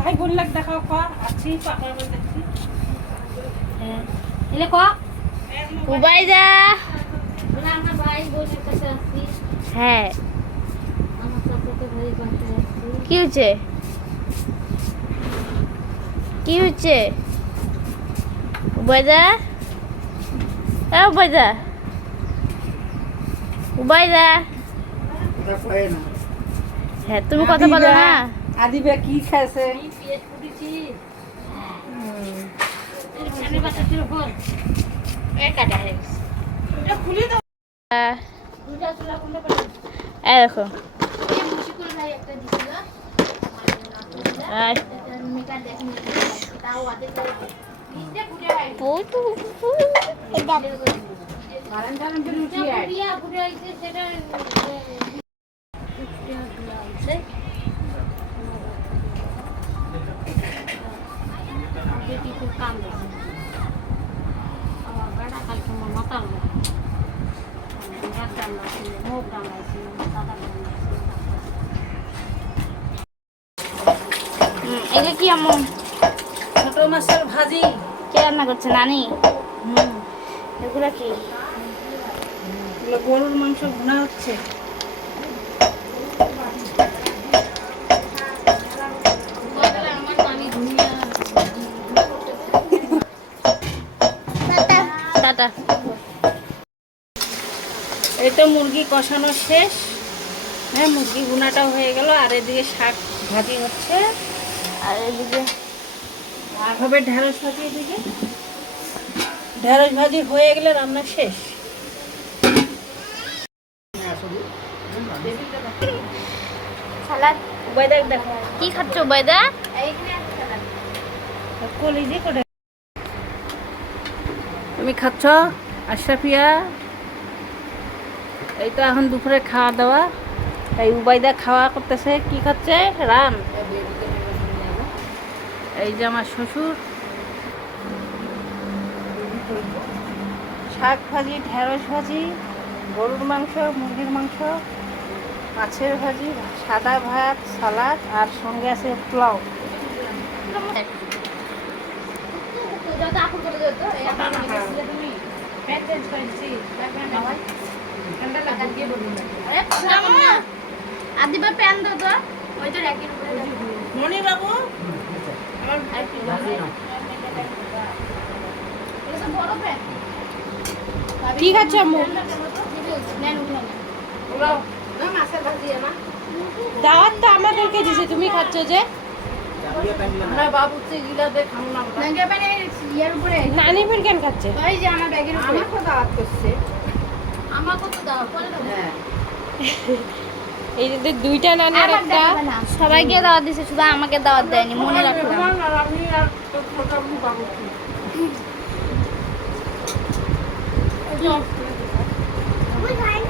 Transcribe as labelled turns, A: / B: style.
A: ভাই বললাক দেখাও কর আছি পাকার মধ্যে দেখছি
B: হ্যাঁ। এলে ক?
C: উবাইদা।
B: বলে আমার ভাই বোনের কাছে আসছি
C: হ্যাঁ।
B: আমার সাথে ভাই আসছি
C: কি হচ্ছে? কি হচ্ছে? উবাইদা? হ্যাঁ উবাইদা। উবাইদা। হ্যাঁ তুমি কথা বলো না।
A: আদিবা কি খাইছে?
C: হয়ে দেখো।
B: এই আমার বেড়া কালকে আমার মাথা গাছ ডাঙাইছে মুখ ডাঙাইছে দাদা ডাঙাইছে
C: হুম, এটা কি? এমন
A: ছোট মাছের ভাজি
C: কে রান্না করছে নানি এগুলা কি
A: গরুর মাংস ভুনা হচ্ছে।
C: টাটা।
A: এই তো মুরগি কষানো শেষ। হ্যাঁ মুরগি ভুনাটাও হয়ে গেল আর এদিকে শাক ভাজি হচ্ছে।
C: আর এদিকে
A: আর হবে ঢেঁড়স ভাজি এদিকে। ঢেঁড়স ভাজি হয়ে গেলে রান্না শেষ।
C: কি খাচ্ছ উবাইদা
A: কলিজি করে তুমি খাচ্ছ? আশরাফিয়া? এই তো এখন দুপুরে খাওয়া দাওয়া। এই উবাইদা খাওয়া করতেছে। কি খাচ্ছে? রান এই যে আমার শ্বশুর। শাক ভাজি, ঢেঁড়স ভাজি, গরুর মাংস, মুরগির মাংস, মাছের ভাজি, সাদা ভাত, সালাদ, আর সঙ্গে আছে পোলাও
B: যত আকুল করে দিত এই আমার গেছিলে তুমি প্যাট চেঞ্জ করেছি ঠান্ডা লাগে আরে জামা আদিবা প্যান দাও তো ওই তো র্যাকের উপরে রাখো।
A: মণি বাবু
B: আর কি বলব? এটা তো বড় প্যান
A: কি খাচ্ছ আম্মু দাওয়াত তো আমাদেরকে দিছে তুমি খাচ্ছ যে
B: আমরা বাবুতে গিলাতে খাম না নাঙ্গা প্যানে ইয়ার উপরে
A: নানি ফির কেন খাচ্ছে?
B: যে আমার ব্যাগের উপরে। দাওয়াত করছে। হ্যাঁ।
A: এই যে দুইটা নানি আর একটা।
C: সবাইকে দাওয়াত দিছে শুধু আমাকে দাওয়াত দেয়নি মনে রাখলাম
A: আমি আর ছোট বাবু
B: ওই খাই